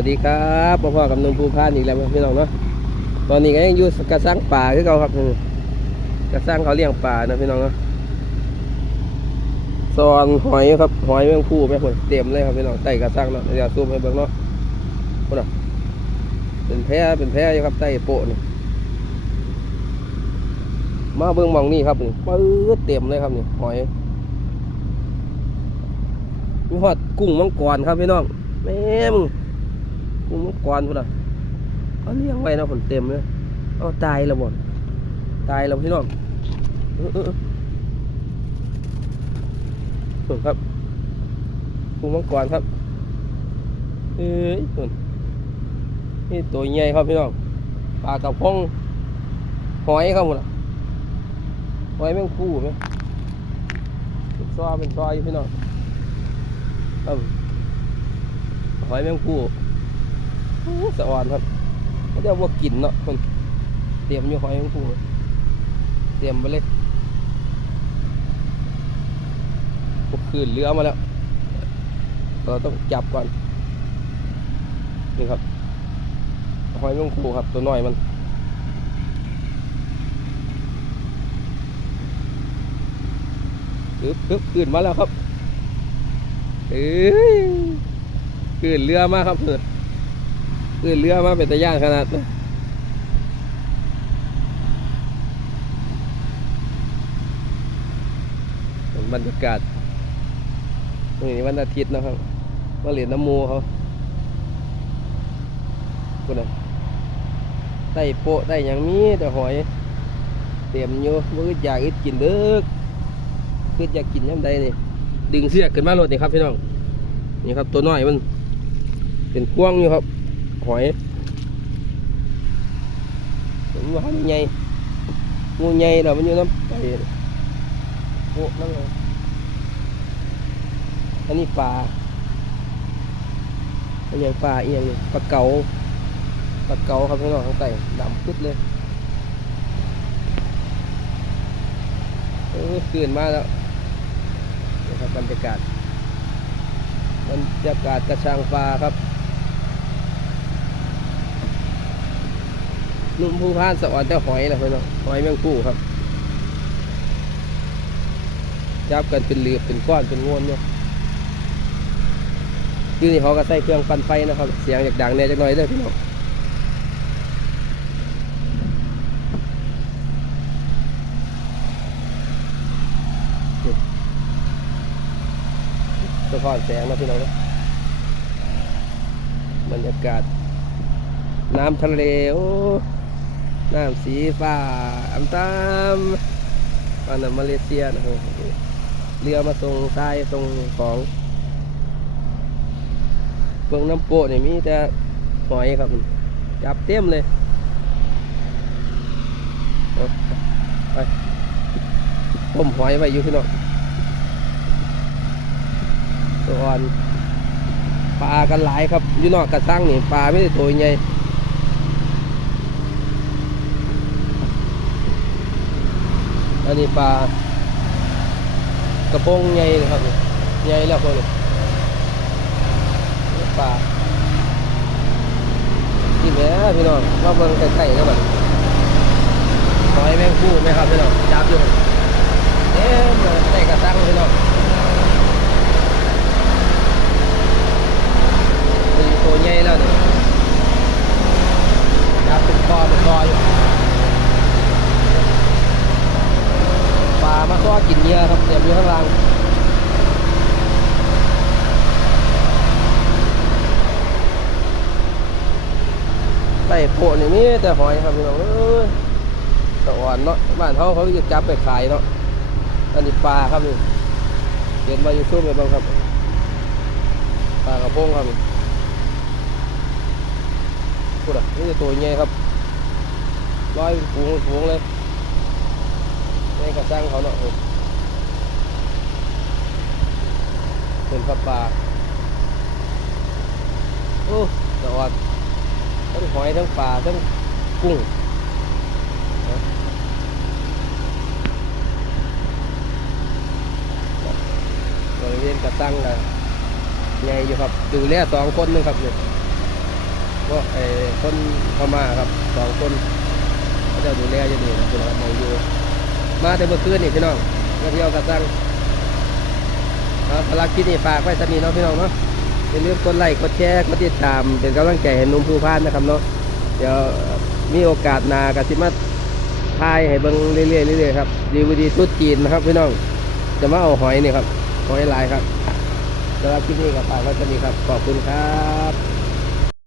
วัสดีครับพ่อพ่อกับนุ่มภูพานอีกแล้วพี่น้องเนาะตอนนี้ก็ยังอยู่กระสังป่าคือเขาครับกระสังเขาเลี้ยงป่านะพี่น้องเนาะซอนหอยครับหอยแมงผู้แม่ผมเต็มเลยครับพี่น้องใต้กระสังเนาะเดี๋ยวซูมให้เบิ่งเนาะพุ่นน่ะเป็นแพร่เป็นแพร่อยู่ครับใต้โปะนี่มาเบิ่งมองนี่ครับนี่ปื๊ดเต็มเลยครับนี่หอยมีหอดกุ้งมังกรครับพี่น้องแม่มึง กุ้งมังกรพุ่นอะเขาเลี้ยงไว้นะผลเต็มเลยเอาตายแล้วบ่ตายแล้วพี่น้องเออเออเออส่วนครับกุ้งมังกรครับเอ้ยส่วนนี่ตัวใหญ่ครับพี่น้องปลากระพงหอยครับหมดอะหอยแมงคู่ไหมเป็นซอเป็นซอยอยู่พี่น้องครับหอยแมงคู่ สะอ่อนครับเขาเรียกว่ากินเนาะคนเตรียมอยู่หอยของผู้เตรียมไปเลยพวกคืนเรือมาแล้ว เราต้องจับก่อน นี่ครับ หอยแมงคูครับตัวน้อยมันปึ๊บปึ๊บขึ้นมาแล้วครับเอ้ยขึ้นเรือมาครับเพื่อน ขึ้นเรือมาเป็นตะย่านขนาดนั้นเป็นบรรยากาศนี่วันอาทิตย์นะครับมาเหรียญน้ำมูเขาคุณนะได้โปะได้อย่างมีแต่หอยเตรียมอยู่มืออยากอึดกินเด้อคืออยากกินยังไดนี่ดึงเสียกขึ้นมาโลดนี่ครับพี่น้องนี่ครับตัวน้อยมันเป็นพวงอยู่ครับ หอยผมว่ามันใหญ่งูใหญ่เรามันอยู่น้ำไปโอ้นั่นเลยอันนี้ปลาอันนี้ปลาเอียงปลาเก๋าปลาเก๋าครับพี่น้องข้างใต้ดำปึ๊ดเลยเออตื่นมาแล้วนี่ครับบรรยากาศบรรยากาศกระชังปลาครับ นุ่มผู้พานสะออนแต่หอยนะเพื่อนเนาะหอยแมงคู่ครับจับกันเป็นเหลือบเป็นก้อนเป็นงวนเนี่ยคือนี่เขาก็ใส่เครื่องปั่นไฟนะครับ เสียงจากดังเนี่ยจักหน่อยเด้อพี่น้องสะท้อนแสงนะพี่น้องนะบรรยากาศ น้ำทะเล โอ้ น้ำสีฟ้าอัมตามอันนั้นมาเลเซียนะโอ้โหเรือมาส่งทรายส่งของเบืองน้ำโปะนี่มีแต่หอยครับ จับเต็มเลยไปต้มหอยไว้อยู่พี่น้องตัวอ่อนปลากันหลายครับอยู่นอกกระซังนี่ปลาไม่ได้ตัวใหญ่ อันนี้ปลากระพงใหญ่เลยครับใหญ่แล้วพวกนี้ปลาที่แม่พี่น้องมาเบิ่งใกล้ๆกันบ้างหอยแมงคู่ไหมครับพี่น้องจับอยู่เอ๊ะมันใส่กระซังพี่น้องตัวนี้ตัวใหญ่แล้วเนี่ยจับเป็นคอเป็นคออยู่ ปลามาซ้ อกินเหยื่อครับเตรียมอยู่ข้างล่างใต้โปะนี่มีแต่หอยครับพี่น้องเอ้ยตะอ่อนเนาะบ้านเขาเขาจะจับไปขายเนาะอันนี้ปลาครับนี่เห็นมาอยู่ช่วงไปบ้างครับปลากระพงครับนี่พูดอะนี่จะตัวใหญ่ครับร้อยปูงฝูงเลย นกระซังเขาเนาะเป็นปลาปลาโอ้สะอดทั้งหอยทั้งปลาทั้งกุ้งบริเวณกระซังกันใหญ่อยู่ครับดูแลสองคนหนึงครับเนี่ยพวกไอ้คนพม่าครับสองคนเขาจะดูแลอยู่นี่นะพี่น้องมองอยู่ มาแต่เมื่อคืนนี่พี่น้องมาเที่ยวกระซังเอาภารกิจนี่ฝากไว้สนีเนาะพี่น้องเนาะอย่าลืมกดไลค์กดแชร์กดติดตามเป็นกำลังใจให้นุ่มผู้พานนะครับเนาะเดี๋ยวมีโอกาสนากระสิมาทายให้เบิ่งเรื่อยๆเรื่อยๆครับดีวดีตุ๊ดจีนนะครับพี่น้องจะมาเอาหอยนี่ครับหอยลายครับสำหรับคลิปนี้กับฝากไว้สนีครับขอบคุณครับ